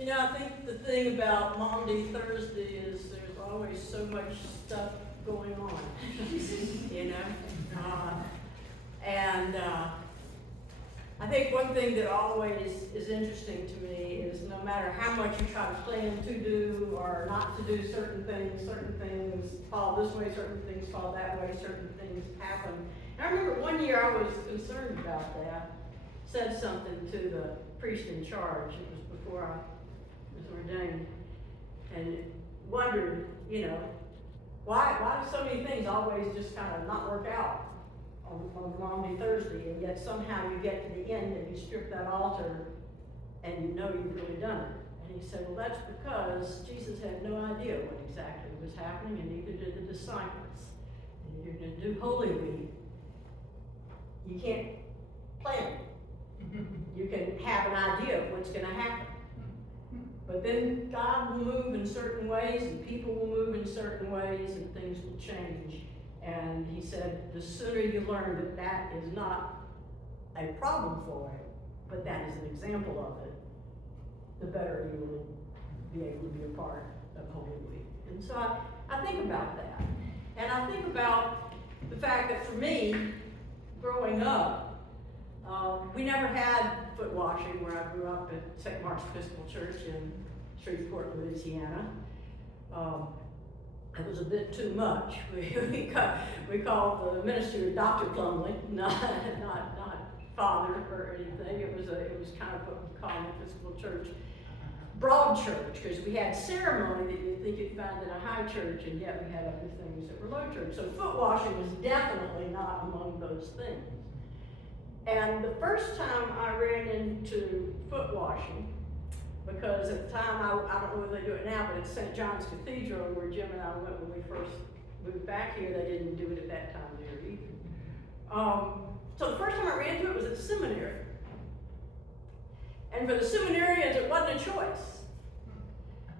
You know, I think the thing about Maundy Thursday is there's always so much stuff going on, you know? And I think one thing that always is interesting to me is no matter how much you try to plan to do or not to do certain things fall this way, certain things fall that way, certain things happen. And I remember one year I was concerned about that, said something to the priest in charge. It was before I was ordained, and wondered, you know, why do so many things always just kind of not work out on Maundy Thursday, and yet somehow you get to the end and you strip that altar and you know you've really done it. And he said, well, that's because Jesus had no idea what exactly was happening, and neither did the disciples. And you're going to do Holy Week. You can't plan it. You can have an idea of what's going to happen. But then God will move in certain ways, and people will move in certain ways, and things will change. And he said, the sooner you learn that that is not a problem for it, but that is an example of it, the better you will be able to be a part of Holy Week. And so I think about that. And I think about the fact that for me, growing up, we never had foot washing where I grew up at St. Mark's Episcopal Church in Shreveport, Louisiana. It was a bit too much. We called the minister Dr. Plumley, not father or anything. It was kind of what we call an Episcopal church, broad church, because we had ceremony that you'd think you'd find in a high church, and yet we had other things that were low church. So foot washing was definitely not among those things. And the first time I ran into foot washing, because at the time, I don't know whether they do it now, but at St. John's Cathedral, where Jim and I went when we first moved back here, they didn't do it at that time there either. So the first time I ran into it was at the seminary. And for the seminarians, it wasn't a choice.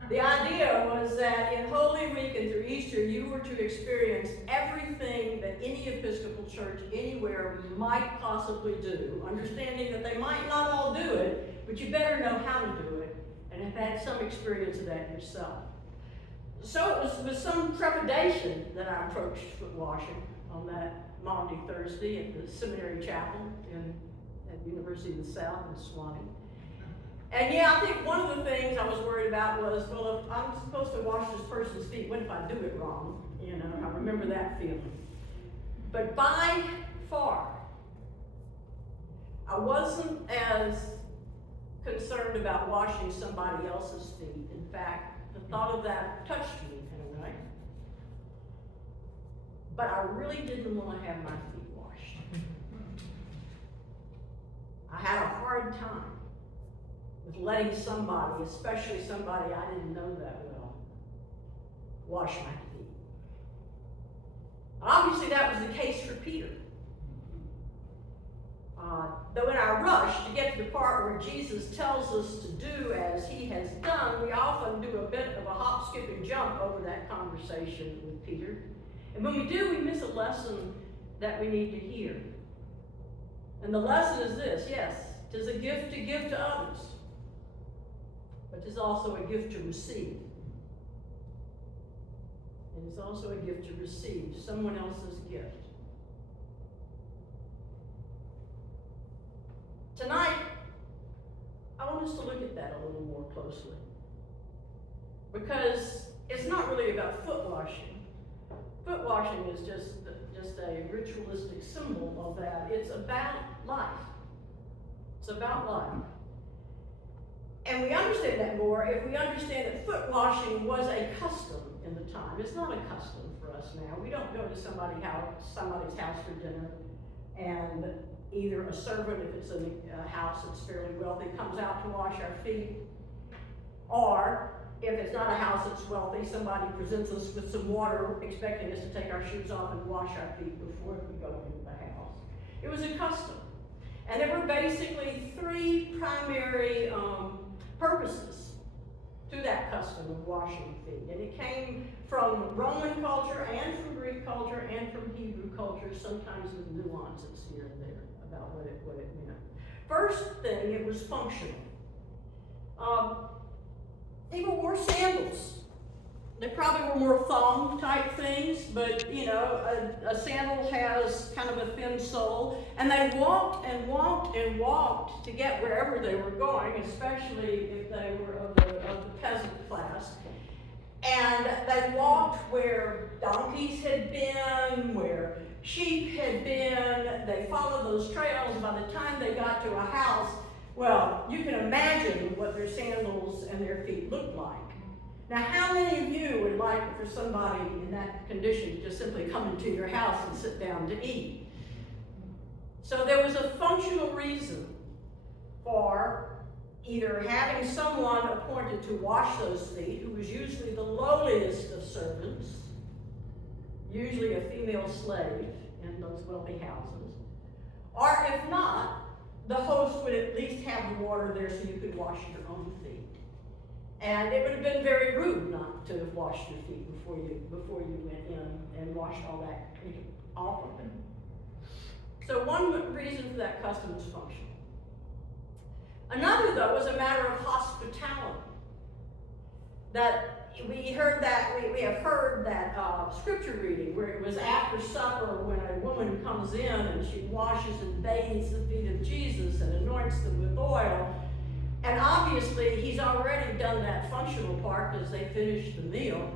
The idea was that in Holy Week and through Easter, you were to experience everything that any Episcopal church anywhere might possibly do, understanding that they might not all do it, but you better know how to do it and have had some experience of that yourself. So it was with some trepidation that I approached foot washing on that Maundy Thursday at the seminary chapel at the University of the South in Swanee. And yeah, I think one of the things I was worried about was, well, if I'm supposed to wash this person's feet, what if I do it wrong? You know, I remember that feeling. But by far, I wasn't as concerned about washing somebody else's feet. In fact, the thought of that touched me in a way. But I really didn't want to have my feet washed. I had a hard time with letting somebody, especially somebody I didn't know that well, wash my feet. Obviously that was the case for Peter. Though in our rush to get to the part where Jesus tells us to do as he has done, we often do a bit of a hop, skip, and jump over that conversation with Peter. And when we do, we miss a lesson that we need to hear. And the lesson is this: yes, 'tis a gift to give to others, but 'tis also a gift to receive. And it's also a gift to receive someone else's gift. Tonight, I want us to look at that a little more closely, because it's not really about foot washing. Foot washing is just a ritualistic symbol of that. It's about life. It's about life. And we understand that more if we understand that foot washing was a custom in the time. It's not a custom for us now. We don't go to somebody's house for dinner, and either a servant, if it's in a house that's fairly wealthy, comes out to wash our feet, or if it's not a house that's wealthy, somebody presents us with some water expecting us to take our shoes off and wash our feet before we go into the house. It was a custom. And there were basically three primary purposes to that custom of washing feet. And it came from Roman culture and from Greek culture and from Hebrew culture, sometimes with nuances here and there about what it meant. First thing, it was functional. wore sandals. They probably were more thong type things, but you know, a sandal has kind of a thin sole. And they walked and walked and walked to get wherever they were going, especially if they were of the peasant class. And they walked where donkeys had been, where sheep had been. They followed those trails. By the time they got to a house, well, you can imagine what their sandals and their feet looked like. Now, how many of you would like for somebody in that condition to just simply come into your house and sit down to eat? So there was a functional reason for either having someone appointed to wash those feet, who was usually the lowliest of servants, usually a female slave in those wealthy houses, or if not, the host would at least have the water there so you could wash your own feet. And it would have been very rude not to have washed your feet before you went in and washed all that off of them. So one reason for that custom is functional. Another, though, was a matter of hospitality. That we have heard that scripture reading where it was after supper when a woman comes in and she washes and bathes the feet of Jesus and anoints them with oil. And obviously, he's already done that functional part as they finish the meal.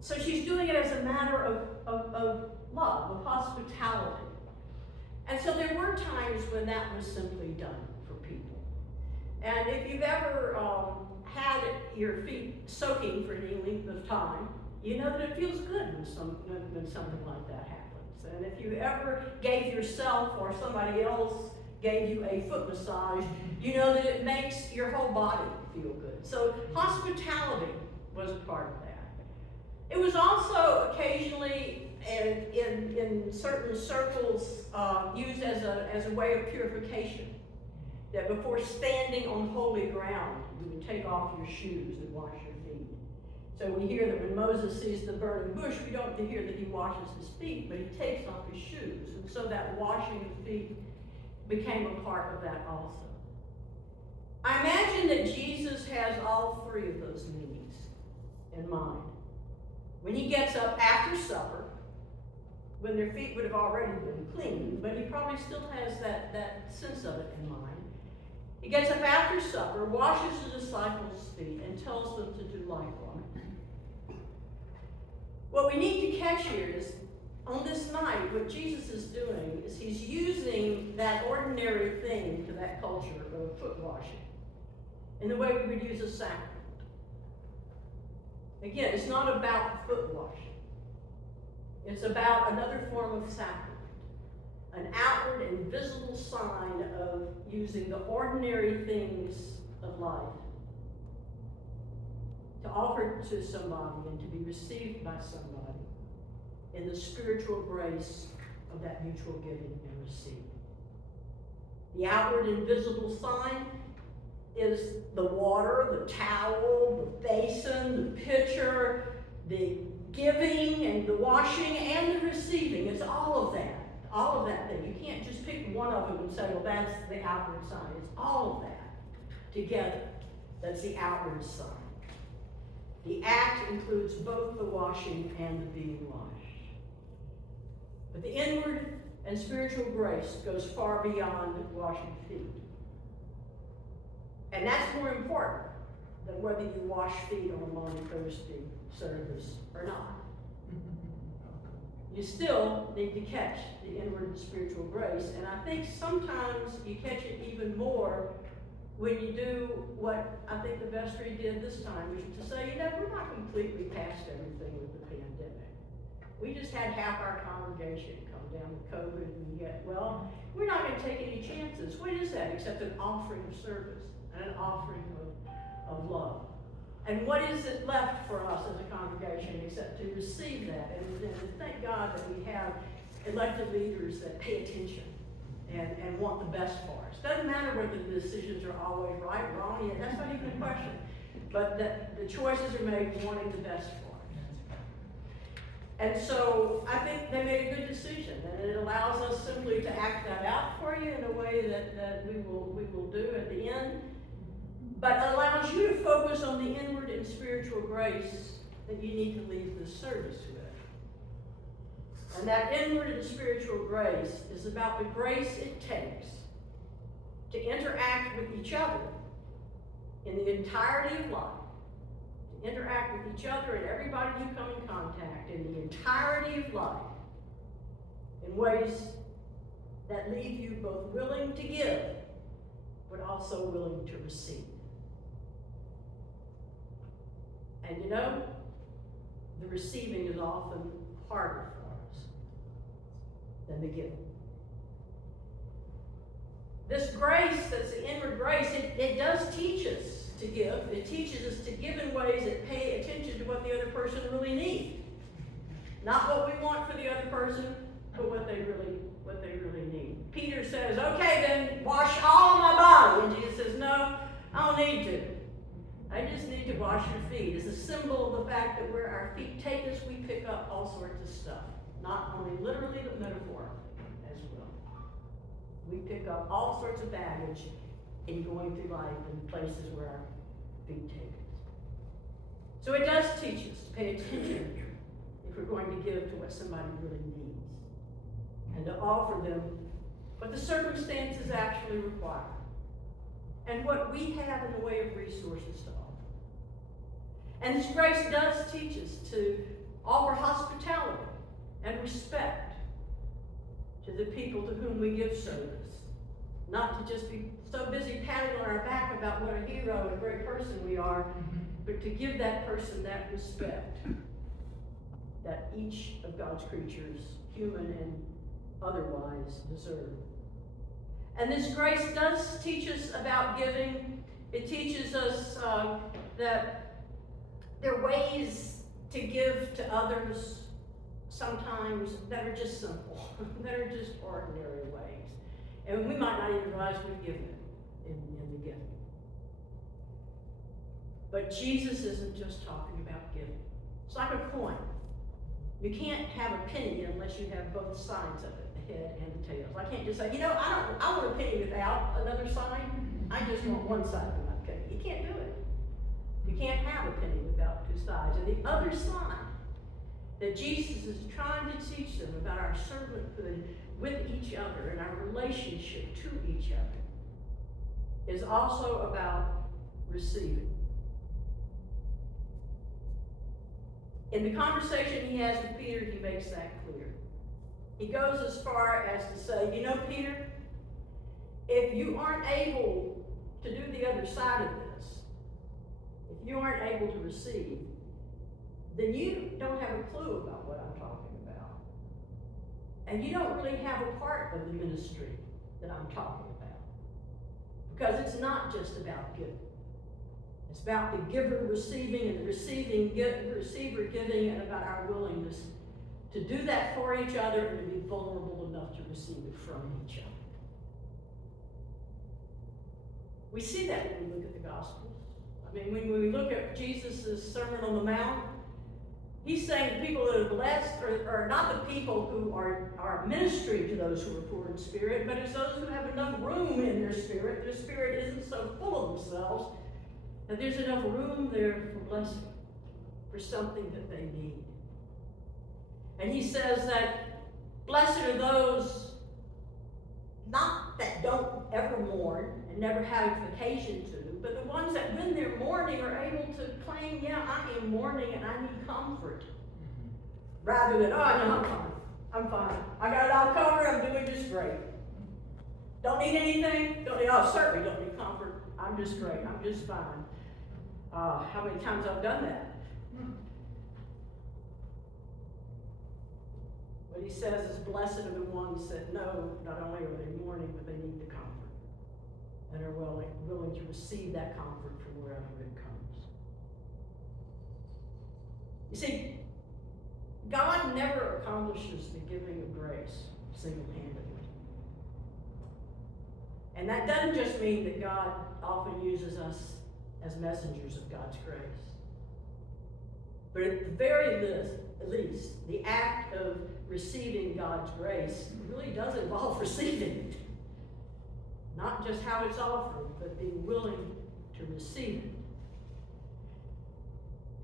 So she's doing it as a matter of love, of hospitality. And so there were times when that was simply done for people. And if you've ever had your feet soaking for any length of time, you know that it feels good when something like that happens. And if you ever gave yourself or somebody else gave you a foot massage, you know that it makes your whole body feel good. So hospitality was a part of that. It was also occasionally, in certain circles, used as a way of purification. That before standing on holy ground, you would take off your shoes and wash your feet. So we hear that when Moses sees the burning bush, we don't hear that he washes his feet, but he takes off his shoes. And so that washing of feet became a part of that also. I imagine that Jesus has all three of those meanings in mind. When he gets up after supper, when their feet would have already been cleaned, but he probably still has that sense of it in mind. He gets up after supper, washes the disciples' feet, and tells them to do likewise. What we need to catch here is, on this night, what Jesus is doing is he's using that ordinary thing to that culture of foot washing in the way we would use a sacrament. Again, it's not about foot washing. It's about another form of sacrament, an outward and visible sign of using the ordinary things of life to offer to somebody and to be received by somebody in the spiritual grace of that mutual giving and receiving. The outward and visible sign is the water, the towel, the basin, the pitcher, the giving and the washing and the receiving. It's all of that thing. You can't just pick one of them and say, well, that's the outward sign. It's all of that together. That's the outward sign. The act includes both the washing and the being washed. But the inward and spiritual grace goes far beyond washing feet. And that's more important than whether you wash feet on a Maundy Thursday service or not. You still need to catch the inward and spiritual grace, and I think sometimes you catch it even more when you do what I think the vestry did this time, which is to say, we're not completely past everything with the pandemic. We just had half our congregation come down with COVID, and yet, we're not going to take any chances. What is that except an offering of service and an offering of love? And what is it left for us as a congregation except to receive that and thank God that we have elected leaders that pay attention and want the best for us. Doesn't matter whether the decisions are always right, wrong, yet that's not even a question. But that the choices are made wanting the best for us. And so I think they made a good decision, and it allows us simply to act that out for you in a way that we will do at the end, but allows you to focus on the inward and spiritual grace that you need to leave this service with. And that inward and spiritual grace is about the grace it takes to interact with each other in the entirety of life, to interact with each other and everybody you come in contact in the entirety of life in ways that leave you both willing to give, but also willing to receive. And you know, the receiving is often harder for us than the giving. This grace, that's the inward grace, it does teach us to give. It teaches us to give in ways that pay attention to what the other person really needs. Not what we want for the other person, but what they really need. Peter says, okay then, wash all of my body. And Jesus says, no, I don't need to. I just need to wash your feet. It's a symbol of the fact that where our feet take us, we pick up all sorts of stuff. Not only literally, but metaphorically as well. We pick up all sorts of baggage in going through life in places where our feet take us. So it does teach us to pay attention if we're going to give to what somebody really needs, and to offer them what the circumstances actually require, and what we have in the way of resources to offer. And this grace does teach us to offer hospitality and respect to the people to whom we give service. Not to just be so busy patting on our back about what a hero and a great person we are, but to give that person that respect that each of God's creatures, human and otherwise, deserve. And this grace does teach us about giving. It teaches us that there are ways to give to others sometimes that are just simple, that are just ordinary ways. And we might not even realize we've given it in the giving. But Jesus isn't just talking about giving. It's like a coin. You can't have a penny unless you have both sides of it, the head and the tails. I can't just say, you know, I want a penny without another side. I just want one side of my penny. You can't do it. You can't have a penny without two sides. And the other side that Jesus is trying to teach them about our servanthood with each other and our relationship to each other is also about receiving. In the conversation he has with Peter, he makes that clear. He goes as far as to say, you know, Peter, if you aren't able to do the other side of this, if you aren't able to receive, then you don't have a clue about what I'm talking about. And you don't really have a part of the ministry that I'm talking about. Because it's not just about giving. It's about the giver receiving and the receiver giving, and about our willingness to do that for each other and to be vulnerable enough to receive it from each other. We see that when we look at the Gospels. I mean, when we look at Jesus' Sermon on the Mount, he's saying the people that are blessed are not the people who are ministering to those who are poor in spirit, but it's those who have enough room in their spirit isn't so full of themselves, that there's enough room there for blessing, for something that they need. And he says that blessed are those not that don't ever mourn and never have occasion to, but the ones that when they're mourning are able to claim, yeah, I am mourning and I need comfort. Rather than, oh, no, I'm fine. I got it all covered, I'm doing just great. Don't need anything? Certainly don't need comfort. I'm just great, I'm just fine. How many times I've done that? What he says is, blessed are the ones that know not only are they mourning, but they need the comfort, and are willing to receive that comfort from wherever it comes. You see, God never accomplishes the giving of grace single-handedly. And that doesn't just mean that God often uses us as messengers of God's grace. But at the very least, the act of receiving God's grace really does involve receiving it. Not just how it's offered, but being willing to receive it.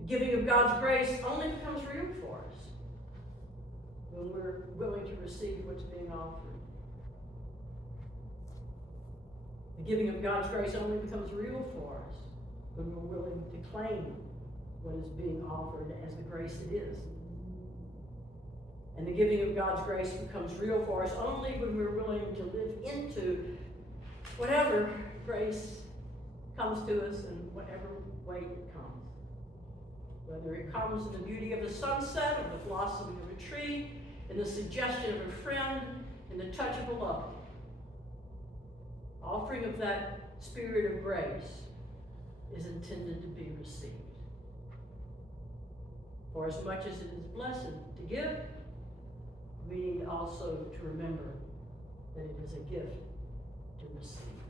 The giving of God's grace only becomes real for us when we're willing to receive what's being offered. The giving of God's grace only becomes real for us when we're willing to claim what is being offered as the grace it is. And the giving of God's grace becomes real for us only when we're willing to live into whatever grace comes to us in whatever way it comes. Whether it comes in the beauty of the sunset, or the blossoming of a tree, in the suggestion of a friend, in the touch of a loved one. Offering of that spirit of grace is intended to be received. For as much as it is blessed to give, we need also to remember that it is a gift to receive.